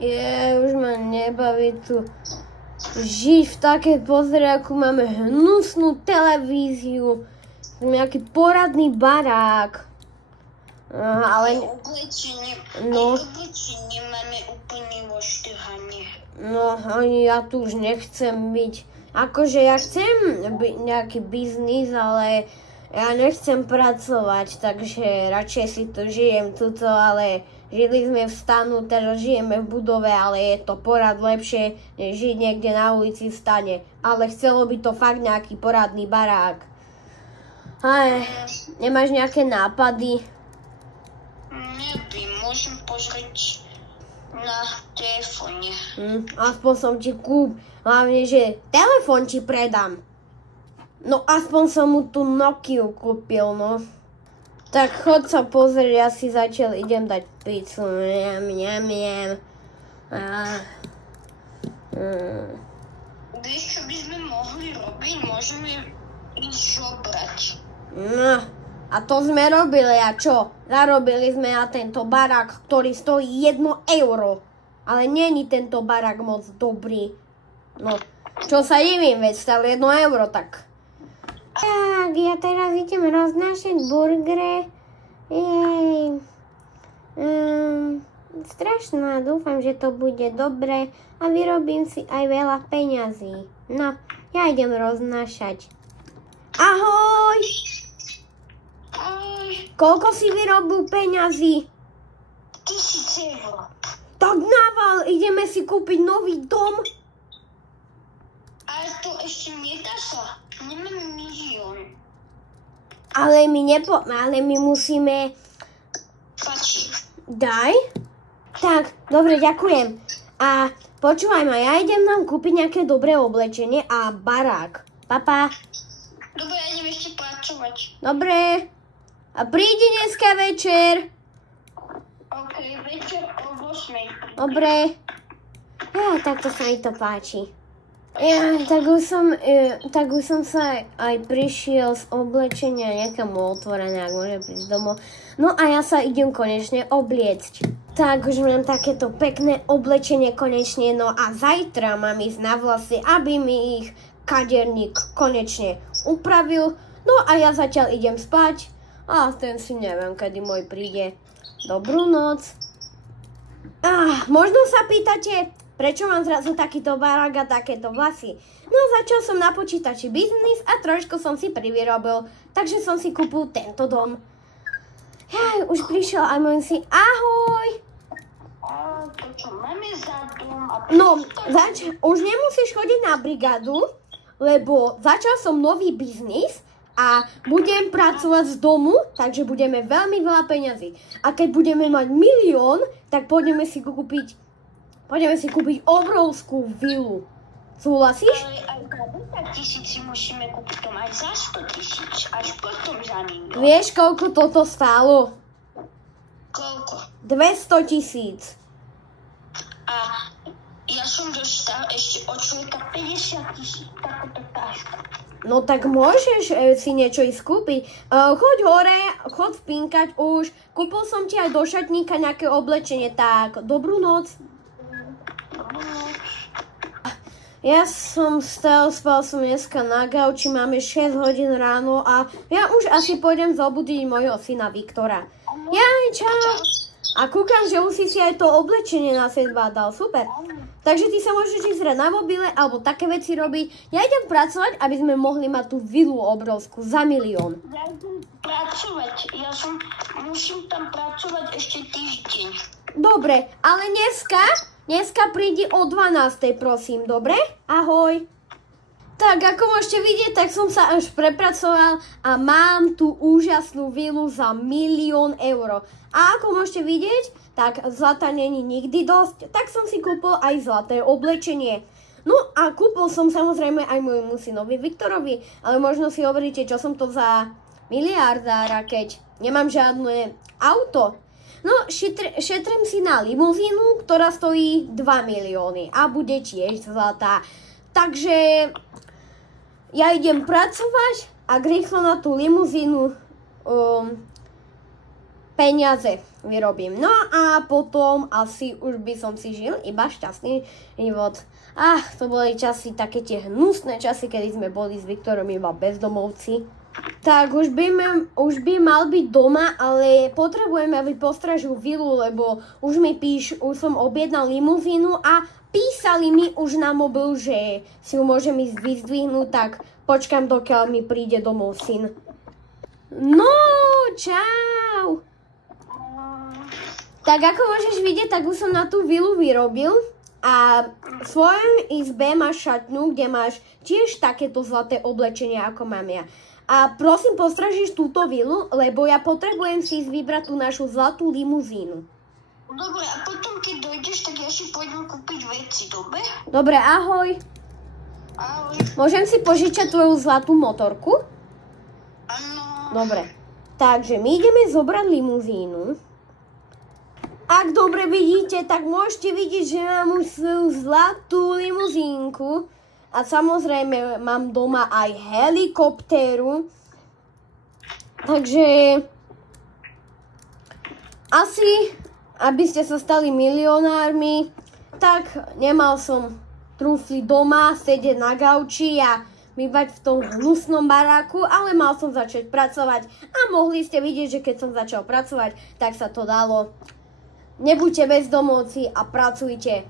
Už ma nebaví tu žiť v takej pozriaku, máme hnusnú televíziu, nejaký poradný barák. Ale... Oblečenie, no, aj oblečenie máme úplne voštrhanie. No, ani ja tu už nechcem byť. Akože ja chcem nejaký biznis, ale ja nechcem pracovať, takže radšej si tu žijem tuto, ale žili sme v stanu, teraz žijeme v budove, ale je to porad lepšie, než žiť niekde na ulici v stane. Ale chcelo by to fakt nejaký poradný barák. Aj, nemáš nejaké nápady? Neviem, môžem pozrieť na telefóne. Aspoň som ti hlavne, že telefón ti predám. No aspoň som mu tú Nokiu kúpil, no. Tak chod sa pozrieť, ja si zatiaľ idem dať pizzu. Vieš, čo by sme mohli robiť? Môžeme ísť žobrať. No, a to sme robili, a čo? Zarobili sme na tento barák, ktorý stojí 1 euro. Ale není tento barák moc dobrý. No, čo sa divím, veď stal 1 euro, tak... Tak, ja teraz idem roznášať burgery. Jej. Strašná, dúfam, že to bude dobre a vyrobím si aj veľa peňazí. No, ja idem roznášať. Ahoj! Koľko si vyrobil peňazí? 1000 eur. Tak naval, ideme si kúpiť nový dom. Ale to ešte nedá sa. Nemáme milión. Ale my musíme... Pači. Daj. Tak, dobre, ďakujem. A počúvaj ma, ja idem nám kúpiť nejaké dobré oblečenie a barák. Papa. Dobre, ja idem ešte pracovať. Dobre. A prídi dneska večer. OK, večer o 8. Dobre. Ja, takto sa mi to páči. Ja, tak už som sa aj prišiel z oblečenia nejakému otvorenia, ak môžem prísť domov. No a ja sa idem konečne obliecť. Tak už mám takéto pekné oblečenie konečne, no a zajtra mám ísť na vlasy, aby mi ich kaderník konečne upravil. No a ja zatiaľ idem spať a ten si neviem, kedy môj príde. Dobrú noc. Možno sa pýtate, prečo mám zrazu takýto barák a takéto vlasy? No začal som na počítači biznis a trošku som si privyrobil, takže som si kúpil tento dom. Už prišiel aj môj syn. Ahoj! To čo máme za dom? No, už nemusíš chodiť na brigádu, lebo začal som nový biznis a budem pracovať z domu, takže budeme veľmi veľa peňazí. A keď budeme mať 1 000 000, tak pôjdeme si kúpiť obrovskú vilu. Súhlasíš? Ale aj za 10 000 si musíme kúpiť dom, aj za 100 000, až potom za 1 000 000. Vieš, koľko toto stálo? Koľko? 200 000. A ja som dostal ešte od človeka 50 000 takúto tášku. No tak môžeš si niečo ísť kúpiť. Choď hore, choď spínkať už. Kúpil som ti aj do šatníka nejaké oblečenie, tak dobrú noc. Ja som spal som dneska na gauči, máme 6 hodín ráno a ja už asi pôjdem zobudiť mojho syna Viktora. Čau. A kúkam, že už si aj to oblečenie na seba dal, super. Takže ty sa môžeš ísť hrať na mobile alebo také veci robiť. Ja idem pracovať, aby sme mohli mať tú vilu obrovskú za 1 000 000. Ja idem pracovať, musím tam pracovať ešte týždeň. Dobre, ale dneska prídi o 12:00, prosím, dobre? Ahoj. Tak, ako môžete vidieť, tak som sa až prepracoval a mám tú úžasnú vilu za 1 000 000 eur. A ako môžete vidieť, tak zlata není nikdy dosť, tak som si kúpil aj zlaté oblečenie. No a kúpil som samozrejme aj môjmu synovi Viktorovi, ale možno si hovoríte, čo som to za miliardára, keď nemám žiadne auto. No, šetrím si na limuzínu, ktorá stojí 2 milióny a bude tiež zlatá. Takže ja idem pracovať a rýchlo na tú limuzínu peniaze vyrobím. No a potom asi už by som si žil iba šťastný život. To boli časy, také tie hnusné časy, kedy sme boli s Viktorom iba bezdomovci. Tak už by mal byť doma, ale potrebujem, aby postražil vilu, lebo už som objednal limuzínu a písali mi už na mobil, že si ju môžem ísť vyzdvihnúť, tak počkám, dokiaľ mi príde domov syn. No, čau! Tak ako môžeš vidieť, tak už som na tú vilu vyrobil a v svojom izbe máš šatňu, kde máš tiež takéto zlaté oblečenie, ako mám ja. A prosím, postražíš túto vilu, lebo ja potrebujem si vybrať tú našu zlatú limuzínu. Dobre, a potom, keď dojdeš, tak ja si pôjdem kúpiť veci, dobre? Dobre, ahoj. Ahoj. Môžem si požičať tvoju zlatú motorku? Áno. Dobre. Takže my ideme zobrať limuzínu. Ak dobre vidíte, tak môžete vidieť, že mám už svoju zlatú limuzínku. A samozrejme mám doma aj helikoptéru. Takže asi, aby ste sa stali milionármi, tak nemal som trúfli doma, sedieť na gauči a bývať v tom hnusnom baráku, ale mal som začať pracovať a mohli ste vidieť, že keď som začal pracovať, tak sa to dalo. Nebuďte bezdomovci a pracujte.